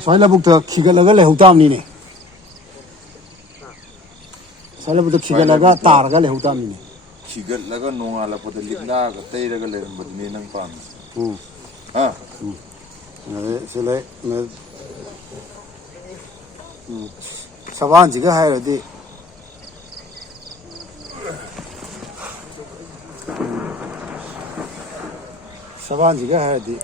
소일라북도 키갈라가 레후담니네. 소일라북도 키갈라가 따라가 레후담니네. 키갈라가 농알라보다 립나가 떼이라가 레는거든요 낭빵. 아. 그래 사반지가 하여디 사반지가 하여디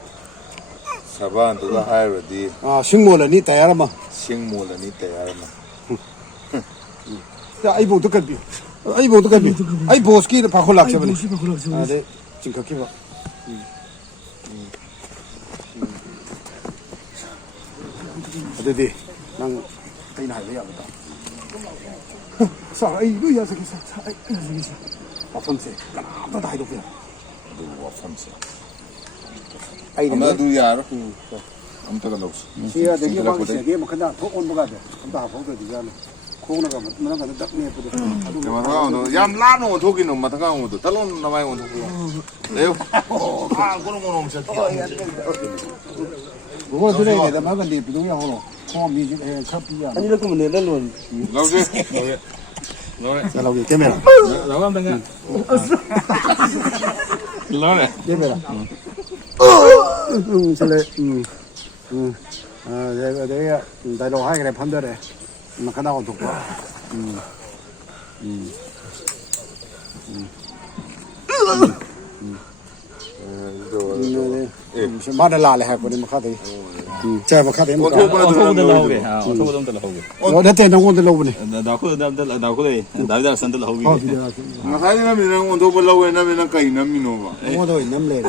사반도가 하여디 아 식물이 tayarama 식물이 tayarama 자 아이보도 갈비 아이보도 갈비 아이 보스키 파콜락셔버니 아 네 지금 그렇게 봐 어디디 난 때나 할래야 보다 사 이거 야석이 사 이거 사 아픔세 까나다 다 해도 그냥 누구 아픔세 아이 아마도 야로 아무튼 그렇지 시야 되게 막 세게 뭐 그냥 더 온도가 돼 다 보도 되잖아 코너가 뭐 나가 딱 내보도 그만하고 얌 라노 저기는 마타가고도 달론 나마이 온도 레요 아 그런 거 너무 좋다 그거 들어야 돼 막은데 비동이야 호로 코 뮤직 에 카피야 아니 이렇게 면 내가 놓은 나오지 노래 자 나오게 카메라 나와 한번 노래 카메라 설레 내가 다이로 하게 판별해 나가고 듣고 말을 나래 하고 뭐 카드 자 카드 뭐 어토보다 나오게 어토보다 나오게 어때 나고들 나오네 나도 산들 나오게 나사이나 미랑 온도벌라고 해나면 까이나 미노가 뭐도 남래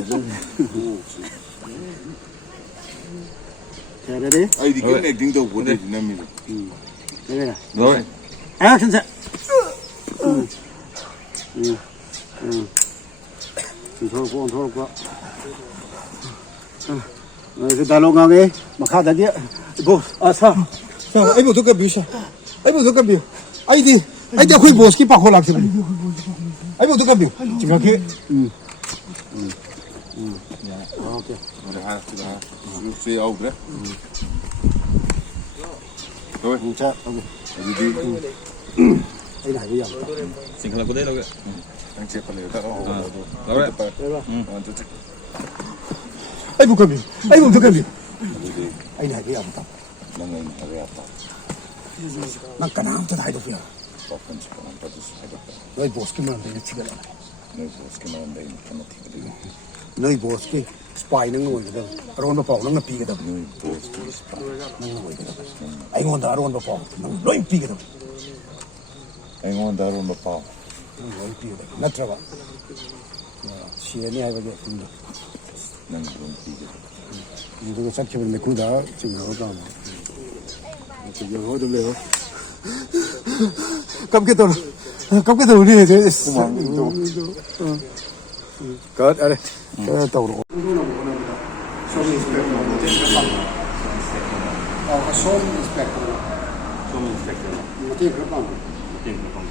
잘해 아이디 그 액팅도 보내 미노 내가 노래 아 진짜 더고 그 달롱하게 막하다디 뭐 아사 아이고 도가 비샤 아이고 도가 비 아이디 아코이 보스키 파콜락시 아이고 도가 비 지금 그 오케이 노래 하나 루스 아우 그래 노래 자 어디 아이 나이야 싱글라 고대 나오게 당체 빨리 가 노래 아이고 가비 아이고 도가 비 아이 나이야 나는 하겠다 난 까나부터 다 해도 그냥 바쁜 시간 안 빠질 수 있다 너희 보스키만 되게 치가라 네 보스키만 돼 이렇게 튀거든 너희 보스키 스파이는 거거든 아론도 파는 거 비거든 네 보스키 스파 는 거거든 아이고 나 아론도 파 너희 비거든 앵원 다룬 바 너희 비거든 나트라가 시에니 하이버게 근데 난 그런 비게 이거 잡히면 내 구다 지금 어디다 지금 어디래요 깜게 우리 이제 갓 아래 떠오르고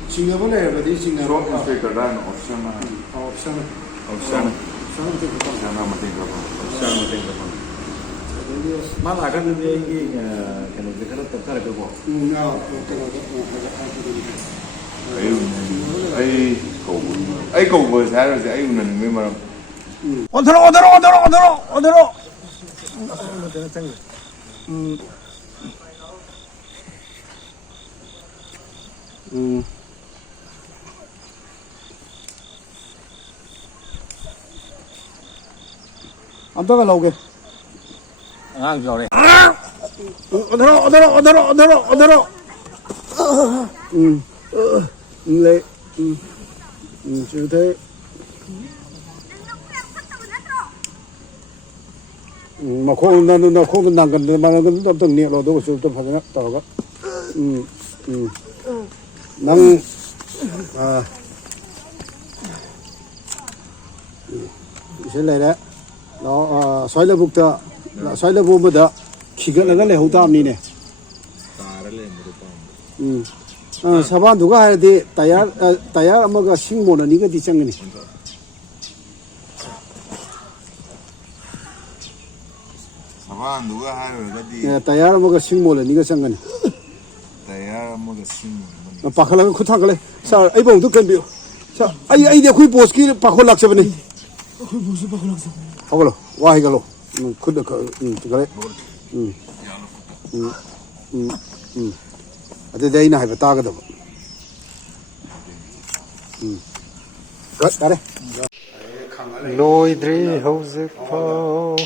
싱가포르에 어디 싱가포르 인스펙터라는 옵션 malah kan dia ini kan dia kan tertarik ke gua ai cầu vừa sáng rồi ai mình mới mà 어디로 안다가 나오게 ngang rồi đấy 어디로 네 주대 막 코는 난 건데 말은 좀 니로도 술도 파나 따라가 난 이제 내가 너 소일북다 소일북보다 기가나가 레후담니네 사반 누가 해야 돼 따야 뭐가 식모는 이거 뒤창이네 누가 하는 거지? 예, 따야라 뭐가 싱몰에 니가 생각니. 대야 뭐가 심. 박hal랑 쿠타글래. 자, 아이봉도 끈비요. 자, 아이 내 코이 보스키 박홀락 잡네. 코이 보스 박홀락 잡네. 하고로. 와 이걸로. 그래 그래. 아데 데이나 해봐 따가다. 그래. 로이드리 호즈파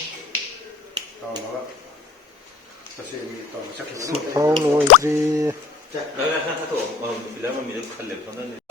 스파우 로이드리 내가 하나 더 빌라면 믿을 칼렙